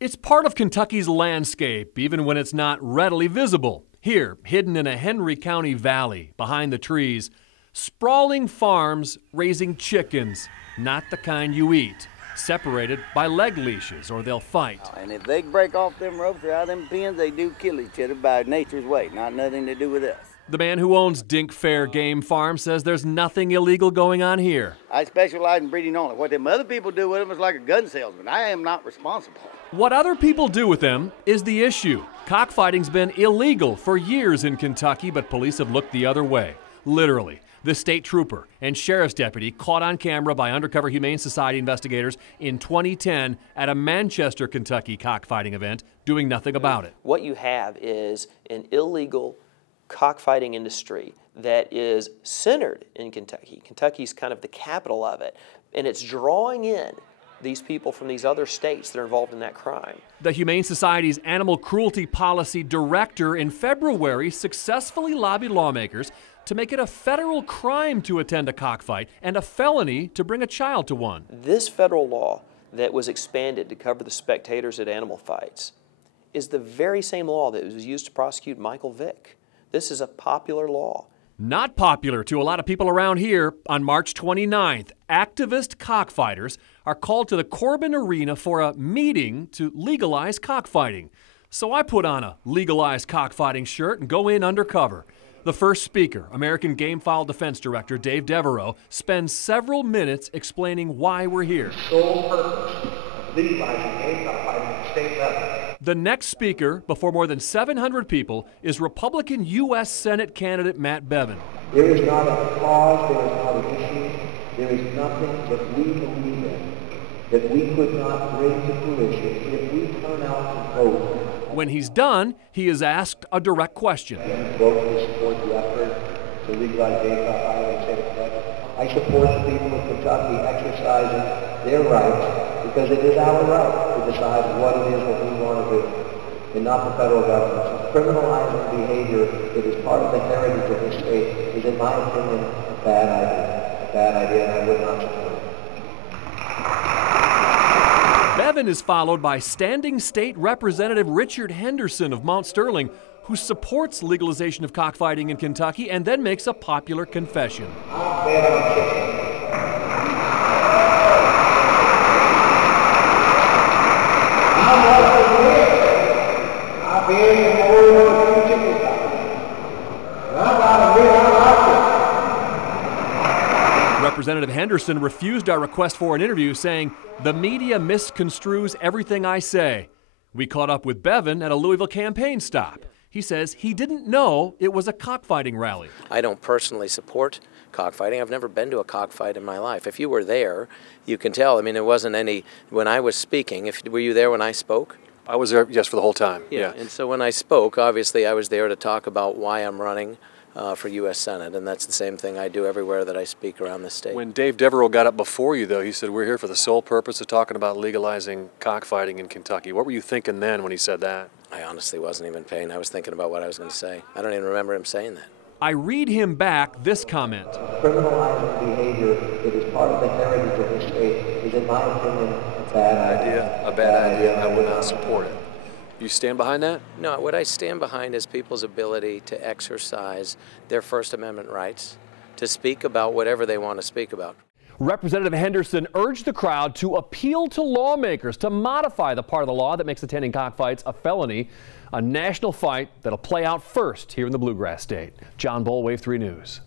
It's part of Kentucky's landscape, even when it's not readily visible. Here, hidden in a Henry County valley, behind the trees, sprawling farms raising chickens, not the kind you eat, separated by leg leashes or they'll fight. And if they break off them ropes or out of them pins, they do kill each other by nature's way, not nothing to do with us. The man who owns Dink Fair Game Farm says there's nothing illegal going on here. I specialize in breeding only. What them other people do with them is like a gun salesman. I am not responsible. What other people do with them is the issue. Cockfighting's been illegal for years in Kentucky, but police have looked the other way. Literally. The state trooper and sheriff's deputy caught on camera by undercover Humane Society investigators in 2010 at a Manchester, Kentucky cockfighting event, doing nothing about it. What you have is an illegal cockfighting industry that is centered in Kentucky. Kentucky's kind of the capital of it, and it's drawing in these people from these other states that are involved in that crime. The Humane Society's Animal Cruelty Policy Director in February successfully lobbied lawmakers to make it a federal crime to attend a cockfight and a felony to bring a child to one. This federal law that was expanded to cover the spectators at animal fights is the very same law that was used to prosecute Michael Vick. This is a popular law. Not popular to a lot of people around here. On March 29th, activist cockfighters are called to the Corbin Arena for a meeting to legalize cockfighting. So I put on a legalized cockfighting shirt and go in undercover. The first speaker, American Game Fowl Defense Director Dave Devereaux, spends several minutes explaining why we're here. Sole purpose of legalizing game cockfighting at the state level. The next speaker, before more than 700 people, is Republican U.S. Senate candidate Matt Bevin. There is not a cause, there is not an issue, there is nothing that we believe in that we could not bring to fruition if we turn out to vote. When he's done, he is asked a direct question. Vote to support the effort to legalize game cockfighting in the state of Kentucky. I support the people of Kentucky exercising their rights because it is our right to decide what it is that we want to do, and not the federal government. So criminalizing behavior that is part of the heritage of this state is, in my opinion, a bad idea. A bad idea, and I would not support it. Bevin is followed by standing state representative Richard Henderson of Mount Sterling, who supports legalization of cockfighting in Kentucky and then makes a popular confession. I bet on chicken. I've been in the world of a few chicken cockfights. I gotta admit, I like it. Representative Henderson refused our request for an interview, saying, "The media misconstrues everything I say." We caught up with Bevin at a Louisville campaign stop. He says he didn't know it was a cockfighting rally. I don't personally support cockfighting. I've never been to a cockfight in my life. If you were there, you can tell. I mean, it wasn't any, when I was speaking, were you there when I spoke? I was there, yes, for the whole time. Yeah, and so when I spoke, obviously I was there to talk about why I'm running for U.S. Senate, and that's the same thing I do everywhere that I speak around the state. When Dave Devereaux got up before you, though, he said, "We're here for the sole purpose of talking about legalizing cockfighting in Kentucky." What were you thinking then when he said that? I honestly wasn't even paying. I was thinking about what I was going to say. I don't even remember him saying that. I read him back this comment. Criminalizing behavior that is part of the heritage of this state is, in my opinion, a bad idea. A bad idea. I would not support it. You stand behind that? No, what I stand behind is people's ability to exercise their First Amendment rights, to speak about whatever they want to speak about. Representative Henderson urged the crowd to appeal to lawmakers to modify the part of the law that makes attending cockfights a felony, a national fight that'll play out first here in the Bluegrass State. John Boel, Wave 3 News.